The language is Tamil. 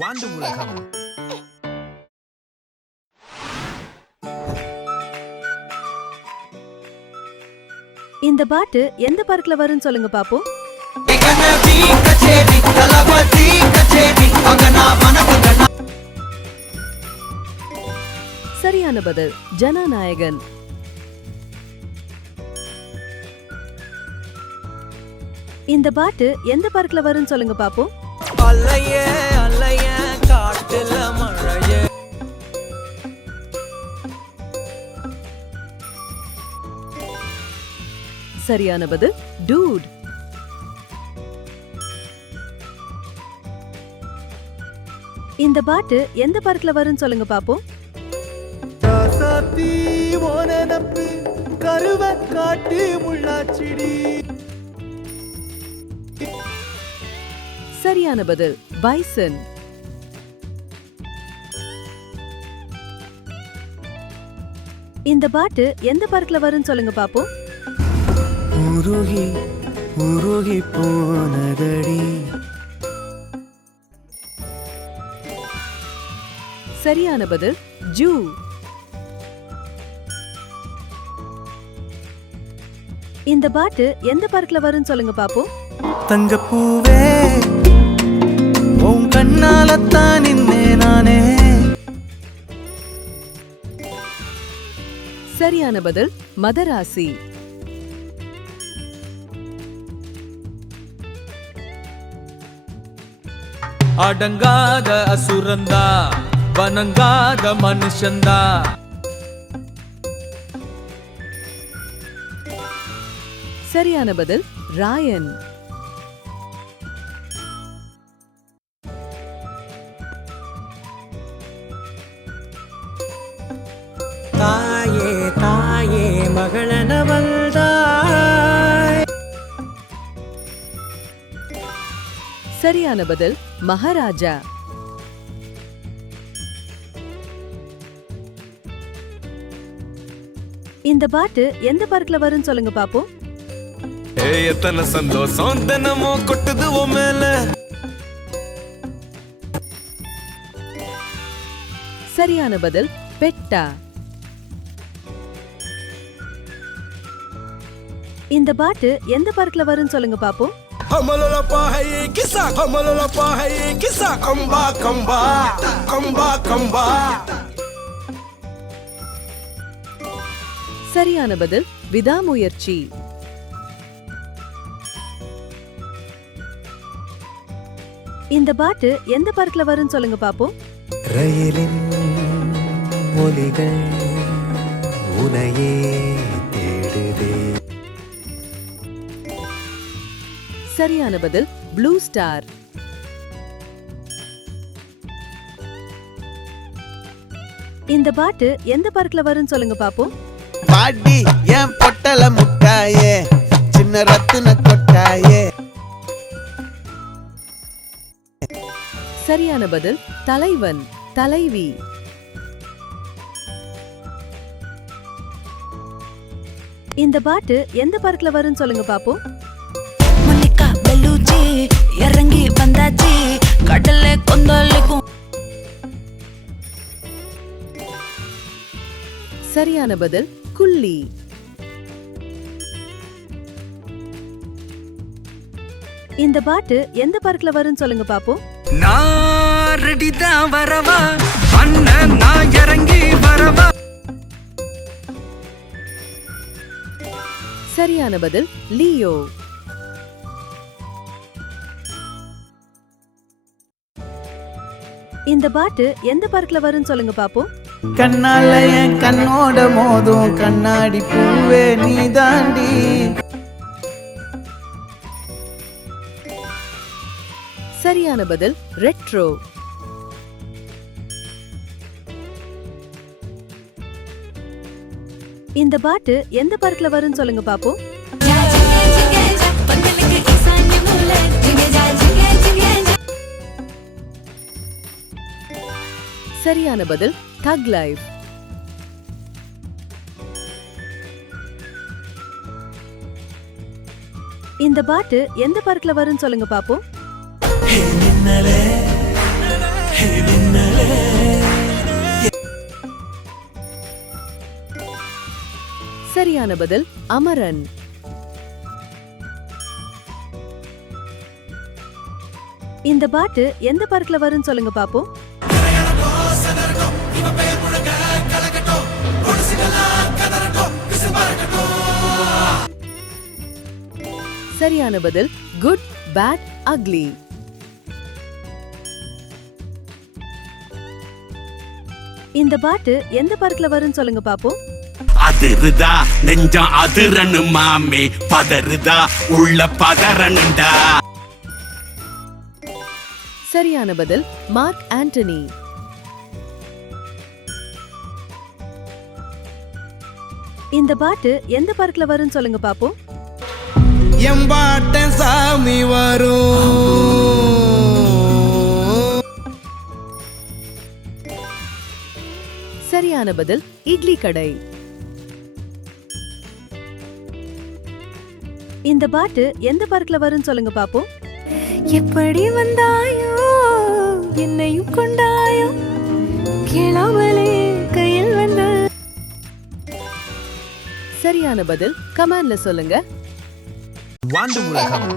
வாண்டு உலகம். இந்த பாட்டு எந்த பார்க்ல வரும்னு சொல்லுங்க பாப்போம். சரியான பதில் ஜனநாயகன். இந்த பாட்டு எந்த பார்க்ல வரும்னு சொல்லுங்க பாப்போம். அல்லையே அல்லையே காட்டுல மழையே. சரியான பதில் டூட். இந்த பாட்டு எந்த பார்க்ல வரும்னு சொல்லுங்க பாப்போம். கருவ காட்டு முள்ளாச்சிடி. சரியான பதில் பைசன். இந்த பாட்டு எந்த பார்க்ல வரும்னு சொல்லுங்க பாப்போம். உருகி உருகி போனதடி. சரியான பதில் ஜூ. இந்த பாட்டு எந்த பார்க்ல வரும்னு சொல்லுங்க பாப்போம். தங்கப்பூவே உன் கண்ணாலத்தான் நின்னே நானே. சரியான பதில் மதராசி. அடங்காத அசுரந்தா வணங்காத மனுஷந்தா. சரியான பதில் ராயன். தாயே தாயே மகளனவள்தாய். சரியான பதில் மகாராஜா. இந்த பாட்டு எந்த பார்க்ல வரும்னு சொல்லுங்க பாப்போம். எத்தனை சந்தோஷம் தினமோ கொட்டுது உன் மேல. சரியான பதில் பெட்டா. இந்த பாட்டு எந்த பார்க்ல வரும்னு சொல்லுங்க பாப்போம். हमलोला है ये किस्सा, हमलोला है ये किस्सा. कंबा कंबा कंबा कंबा. சரியான பதில் விடாமுயற்சி. இந்த பாட்டு எந்த பார்க்ல வரும்னு சொல்லுங்க பாப்போம். ரயிலின் ஒலிகள் உனையே தேடுதே. சரியான பதில் ப்ளூ ஸ்டார். இந்த பாட்டு எந்த பார்க்ல வரும்னு சொல்லுங்க பாப்போம். பாடி ஏன் பொட்டல முட்டாயே சின்ன ரத்தின கொட்டாயே. சரியான பதில் தலைவன் தலைவி. இந்த பாட்டு எந்த பார்க்ல வரும்னு சொல்லுங்க பாப்போம். மல்லிகா பெல்லூச்சி இறங்கி வந்தாச்சி கடல்ல கொந்தளிக்கும். சரியான பதில் குள்ளி. இந்த பாட்டு எந்த பார்க்ல வரும்னு சொல்லுங்க பாப்போம். நான் ரெடிதான் வரவா அண்ணன் நான் இறங்கி வரவா. சரியான பதில் லியோ. இந்த பாட்டு எந்த பார்க்ல வரும்னு சொல்லுங்க பாப்போம். கண்ணால என் கண்ணோட மோதும் கண்ணாடி பூவே நீ தாண்டி. சரியான பதில் ரெட்ரோ. இந்த பாட்டு எந்த பார்க்ல வரும்னு சொல்லுங்க பாப்போம். சரியான பதில் தக் லைஃப். இந்த பாட்டு எந்த பார்க்ல வரும்னு சொல்லுங்க பாப்போம். சரியான பதில் அமரன். இந்த பாட்டு எந்த பார்க்ல வரும்னு சொல்லுங்க பாப்போம். சரியான பதில் குட் பேட் அக்லி. இந்த பாட்டு எந்த பார்க்ல வரும்னு சொல்லுங்க பாப்போம். அதிருதா நெஞ்சம் அதிரனு மாமே, பதறுதா உள்ள பதறனுண்டா. சரியான பதில் மார்க் ஆண்டனி. இந்த பாட்டு எந்த பார்க்ல வரும்னு சொல்லுங்க பாப்போம். எம்பாட்டன் சாமி வரும். சரியான பதில் இட்லி கடை. இந்த பாட்டு எந்த பார்க்ல வரும்னு சொல்லுங்க பாப்போம். எப்படி வந்தாயோ என்னையும் கொண்டாயோ கேளாமலே கையில் வந்த. சரியான பதில் கமெண்ட்ல சொல்லுங்க. வாண்டு உலகம்